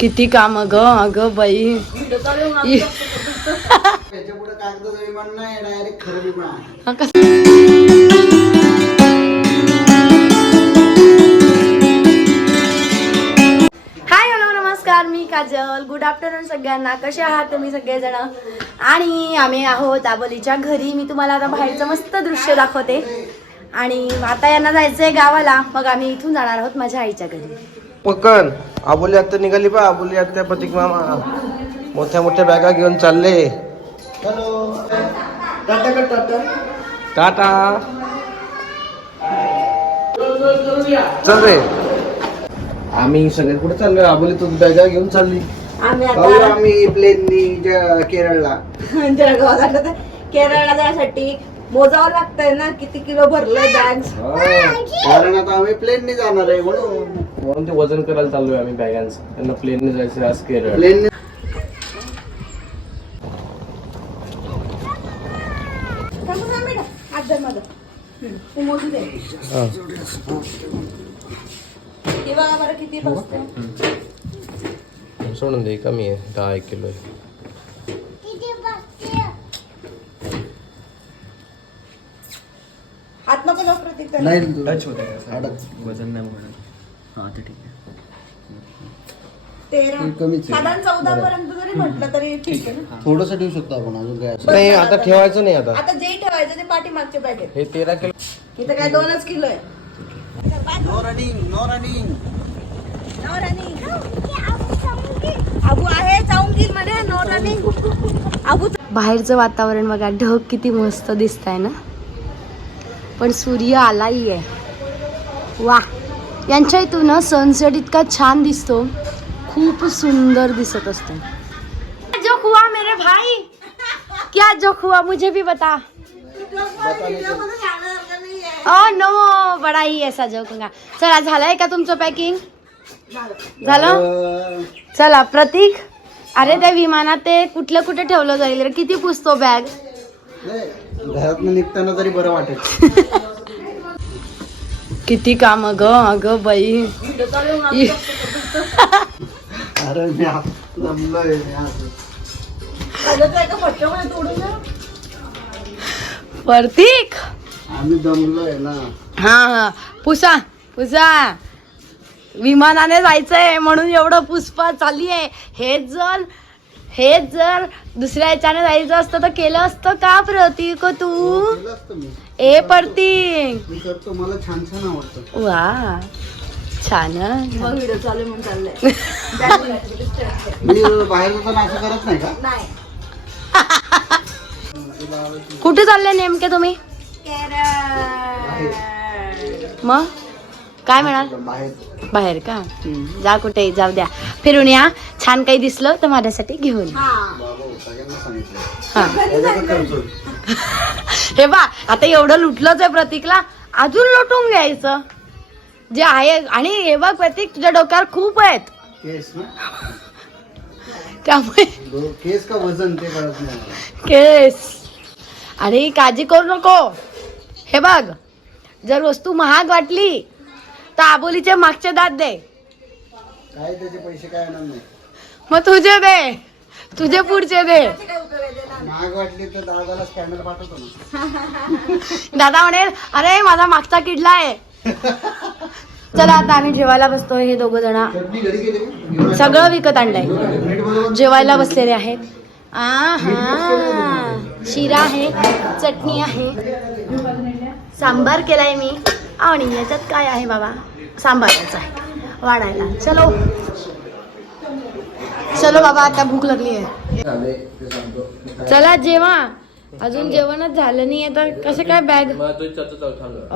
किती काम ग अगं बाई. हा नमस्कार. मी काजल. गुड आफ्टरनून सगळ्यांना. कसे आहात तुम्ही सगळेजण? आणि आम्ही आहोत आबोलीच्या घरी. मी तुम्हाला आता बाहेरचं मस्त दृश्य दाखवते. आणि आता यांना जायचंय गावाला. मग आम्ही इथून जाणार आहोत माझ्या आईच्या घरी. पकन आबोली आत्या निघाली पा आबोली आत्या प्रतीक मामा. मोठ्या मोठ्या बॅगा घेऊन चालले. हॅलो. टाटा का टाटा. टाटा. चल रे. आम्ही सगळे कुठे चाललोय? आबोली तू बॅगा घेऊन चालली. आम्ही आम्ही प्लेननी ज- केरळला. केरळला जाण्यासाठी मोजावं लागतंय ना किती किलो भरलंय बॅग कारण आता आम्ही प्लेननी जाणार आहे म्हणून. म्हणून ते वजन करायला चाललोय आम्ही बॅगांचं? त्यांना प्लेनने जायचं आज केरळ प्लेननी हा. किती बसते सोडून दे कमी आहे दहा एक किलो आहे. नाही टच होते वजन नाही म्हणत हा ते ठीक आहे. तेरा. कमीच आहे. साधारण चौदा पर्यंत जरी म्हटलं तरी ठीक आहे ना? थोडस ठेवू शकतो आपण अजून काय असं. नाही आता ठेवायचं नाही आता. आता जे ठेवायचं ते पाठीमागच्या बॅगेत हे तेरा किलो. इथं काय दोनच किलो आहे. नो रनिंग नो रनिंग अबू आहे चाऊंगी म्हणे नो रनिंग अबू बाहेरचं वातावरण बघा ढग किती मस्त दिसत आहे ना. पण सूर्य आलाही आहे. वा यांच्या इथून सनसेट इतका छान दिसतो. खूप सुंदर दिसत असतो. जो हुआ मेरे भाई. क्या जो हुआ मुझे भी बता. ओ नो बडा ही ऐसा जोक होगा. चला झालंय का तुमचं पॅकिंग झालं? चला प्रतीक. अरे त्या विमानात ते कुठलं कुठे ठेवलं जाईल रे? किती पुसतो बॅग नाही, घरातनं निघताना तरी बरं वाटेल. किती काम ग अगं बाई. अरे. प्रतीक आम्ही जमलोय ना. हा हा. पुसा पुसा. विमानाने जायचंय म्हणून एवढं पुष्पा चालली आहे हेच जर हेच जर दुसऱ्या याच्याने जायचं असतं तर केलं असतं का प्रतीक तू? केलं असतं मी. ए प्रतीक मी करतो मला छान छान आवडतं. वा छान. व्हिडिओ चालू म्हणून चाललंय. मी बाहेर जाताना असं करत नाही का? कुठे चालले नेमके तुम्ही? मग? काय म्हणाल? बाहेर. बाहेर का? जा कुठे जाऊ द्या. फिरून या. छान काही दिसलं तर माझ्यासाठी घेऊन हा. हे बा आता एवढं लुटलंच आहे प्रतीकला अजून लुटून घ्यायचं. जे आहे आणि हे बघ प्रतीक तुझ्या डोक्यावर खूप आहेत. केस ना? त्यामुळे केस का वजन ते कळत नाही मला. केस. आणि काळजी करू नको. हे बघ जर वस्तू महाग वाटली तर आबोलीचे मागचे दात दे. काय त्याचे पैसे काय येणार नाही? मग तुझे दे. तुझे पुढचे दे. महाग वाटली तर दादाला स्कॅनर पाठवतो ना. दादा म्हणेल अरे माझा मागचा किडला आहे. चला आता आम्ही जेवायला बसतोय हे दोघ जण. सगळं विकत आणलंय. जेवायला बसलेले आहेत. आहा. शिरा आहे चटणी आहे. सांबार केलाय मी. आणि याच्यात काय आहे बाबा? सांबारच आहे. वाढायला. चलो. चलो बाबा आता भूक लागली आहे. चला जेवा. अजून जेवणच झालं नाही आता कसं काय बॅग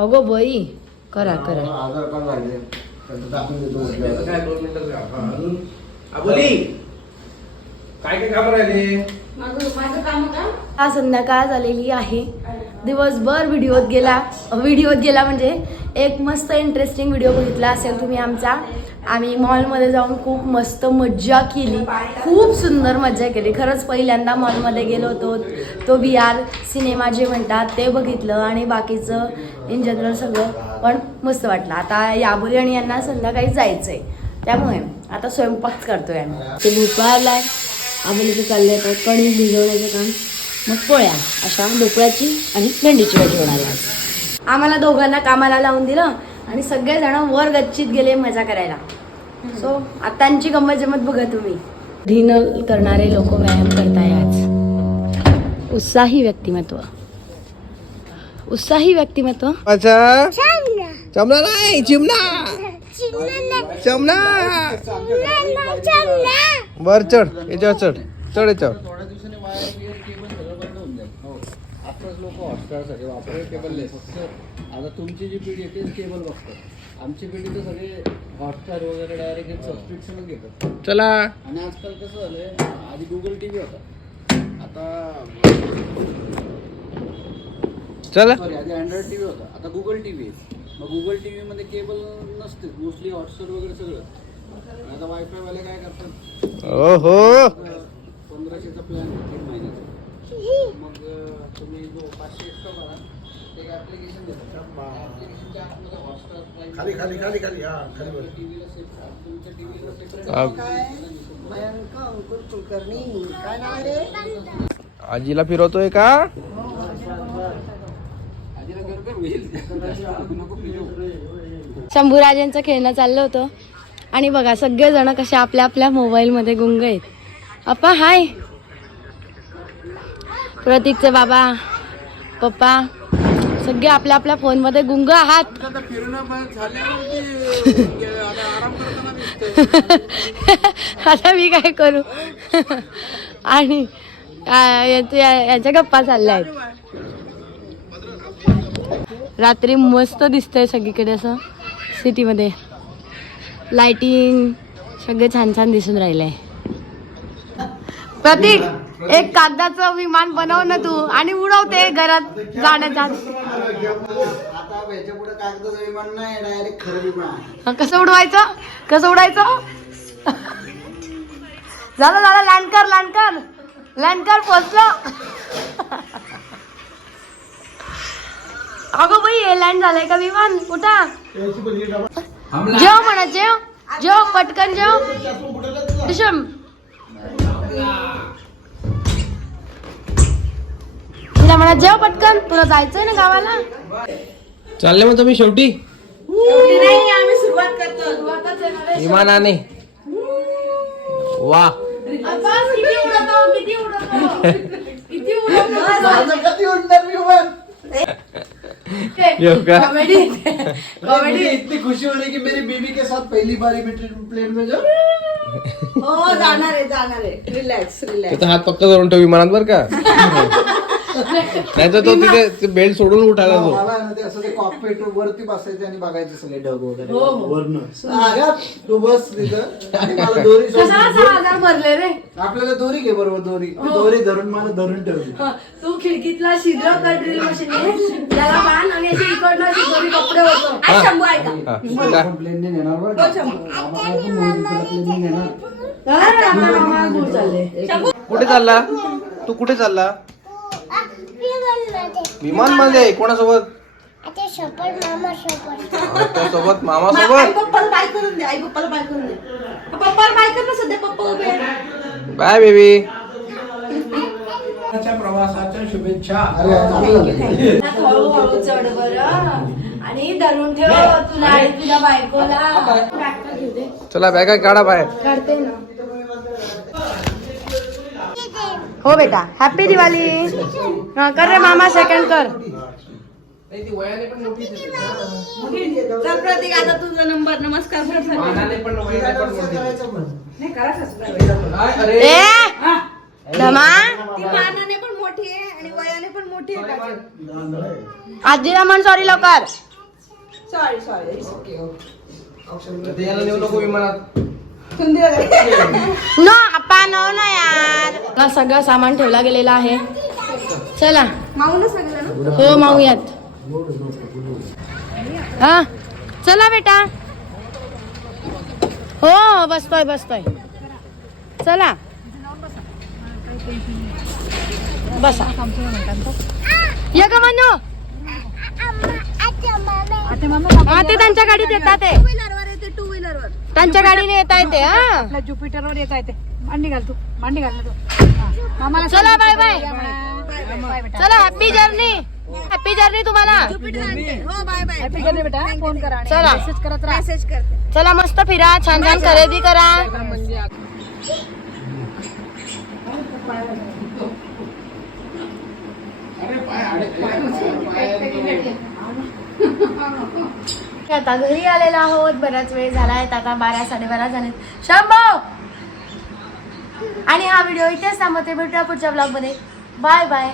अगो बाई करा करा. हा संध्याकाळ झालेली आहे. दिवसभर व्हिडिओत गेला. व्हिडिओत गेला म्हणजे एक मस्त इंटरेस्टिंग व्हिडिओ बघितला असेल तुम्ही आमचा. आम्ही मॉलमध्ये जाऊन खूप मस्त मज्जा केली. खूप सुंदर मज्जा केली. खरंच पहिल्यांदा मॉलमध्ये गेलो होतो. तो व्ही आर सिनेमा जे म्हणतात ते बघितलं आणि बाकीचं इन जनरल सगळं पण मस्त वाटलं. आता याबोली आणि यांना संध्याकाळी जायचं आहे त्यामुळे आता स्वयंपाक करतोय आम्ही. ते भोपळा आलाय आपण इथे चालले तर कणी भिजवण्याचं काम. मग पोळ्या. अशा भोपळ्याची आणि भेंडीची भाजी होणार आहे आम्हाला दोघांना कामाला लावून दिलं आणि सगळेजण वर गच्चीत गेले मजा करायला. सो आतांची गंमत जमत बघा तुम्ही. धीन करणारे लोक व्यायाम करताय आज. उत्साही व्यक्तिमत्व. उत्साही व्यक्तिमत्व? अच्छा. चमला नाही चिमणा चमना बर चढ याच्यावर चढ. चढ याच्यावर थोड्या दिवसांनी वायर बियर केबल सगळं बंद होऊन जाईल हो आताच लोक हॉटस्टारसाठी वापरत केबल फक्त आता तुमची जी पिढी आहे तेच केबल बघतात. आमची पिढी तर सगळे हॉटस्टार वगैरे डायरेक्ट सबस्क्रिप्शनच घेतात. चला. आणि आजकाल कसं झालंय आधी गुगल टीव्ही होता. आता चला. सॉरी आधी अँड्रॉइड टीव्ही होता. आता गुगल टीव्ही मग गुगल टीव्ही मध्ये केबल नसते. मोस्टली हॉटस्टार वगैरे सगळं. आता वायफाय वाले काय करतात? ओहो. आता पंधराशेचा प्लॅन तुम्ही जो पाचशे एक्स्ट्रा भरा ते एक ऍप्लिकेशन देतात ऍप्लिकेशनच्या आतमध्ये हॉटस्टार खाली खाली खाली खाली. टीव्हीला सेपरेट तुमच्या टीव्हीला सेपरेट आजीला फिरवतोय का. शंभूराजांचं खेळणं चाललं होतं. आणि बघा सगळेजण कसे आपल्या आपल्या मोबाईलमध्ये गुंग आहेत. अप्पा हाय प्रतीकचे बाबा पप्पा सगळे आपल्या आपल्या फोनमध्ये गुंग आहात. आता मी काय करू? आणि याच्या गप्पा चालल्या आहेत. रात्री मस्त दिसतंय सगळीकडे असं सिटीमध्ये लाइटिंग सगळे छान छान दिसून राहिलंय. प्रतीक एक कागदाचं विमान बनव ना तू आणि उडवते घरात जाण्याचा कसं उडवायचं? कसं उडायचं? झालं झालं लँड कर लँड कर. लँड कर पोचलं अगं बाई हे लँड झालंय का विमान? कुठं? जेव म्हणा जेव. जेव पटकन जेव. तिला म्हणा जेव पटकन. तुला जायचंय ना गावाला? चालले मग तुम्ही शेवटी? आम्ही सुरुवात करतो. विमानाने वा. किती किती किती? कॉमेडी. इतनी खुशी हो रही कि मेरी बीवी के साथ पहली बारी प्लेन में जाऊं. हो जाणार आहे जाणार आहे. रिलॅक्स रिलॅक्स हात पक्का धरून ठेव विमानात बर का? नाही तर तो तिथे बेल्ट सोडून उठायला तो मला आहे ना ते असं ते कॉकपेट वरती बसायचे आणि बघायचे सगळे ढग वगैरे. वरनं. आगा, तू बस तिथं. आणि मला दोरी सोड. कशाला सहा हजार भरले रे? आपल्याला दोरी घे बरोबर दोरी. दोरी धरून मला धरून ठेवली. हं, तू खिडकीतला शिद्र कर ड्रिल मशीन त्याला बांध आणि अशी इकडनं अशी दोरी कपडे होतो. हा. शंभू ऐका. हा, जा. आपण प्लेनने नेणार बरं का? आम्हाला पण मुली तुला प्लेनने नेणार. चला रे, आपल्या मामाला दूर चालले. कुठे चालला? तू कुठे चालला? विमानमध्ये कोणासोबत? सोबत मामा आई सोबत पप्पाला बाय करून दे आई पप्पाला बाय करून दे. पप्पाला बाय कर ना सध्या पप्पा उभे आहेत. Bye baby. हळूहळू चढ बर. आणि धरून ठेव तुला आणि तुझ्या बायकोला. ट्रॅक्टर घेऊ दे. चला बॅगा काढा बाहेर. काढते ना. हो बेटा. हॅपी दिवाळी हा कर रे मामा सेकंड कर. चल प्रतीक आता तुझा नंबर. नमस्कार कर सगळ्यांना. ए! धमा? ती मानाने पण मोठी आहे आणि वयाने पण मोठी आहे का आजीला म्हण सॉरी लवकर. सॉरी सॉरी याला नेऊ नको विमानात. नो आपा नो ना यार. हा सगळं सामान ठेवला गेलेला आहे. चला. हो माऊयात हा. चला बेटा. हो बसतोय बसतोय. चला. बसा. ये का मनू हा ते त्यांच्या गाडीत येतात ते टू व्हीलर त्यांच्या गाडीने येता येते हा. आपल्या ज्युपिटर वर येता येते. मांडी घाल तू मांडी घाल ना तू. हा. मामाला चला, सांग, बाय, बाय. बेटा. चला हॅपी जर्नी हॅपी जर्नी तुम्हाला. हॅपी जर्नी बेटा. फोन करा आणि चला. मेसेज करत राहा. चला मस्त फिरा. छान छान खरेदी करा. आता घरी आलेलो आहोत. बराच वेळ झालाय आता बारा साडेबारा झाले. शंभव आणि हा व्हिडिओ इथेच थांबवते. भेटूया पुढच्या ब्लॉगमध्ये. Bye bye.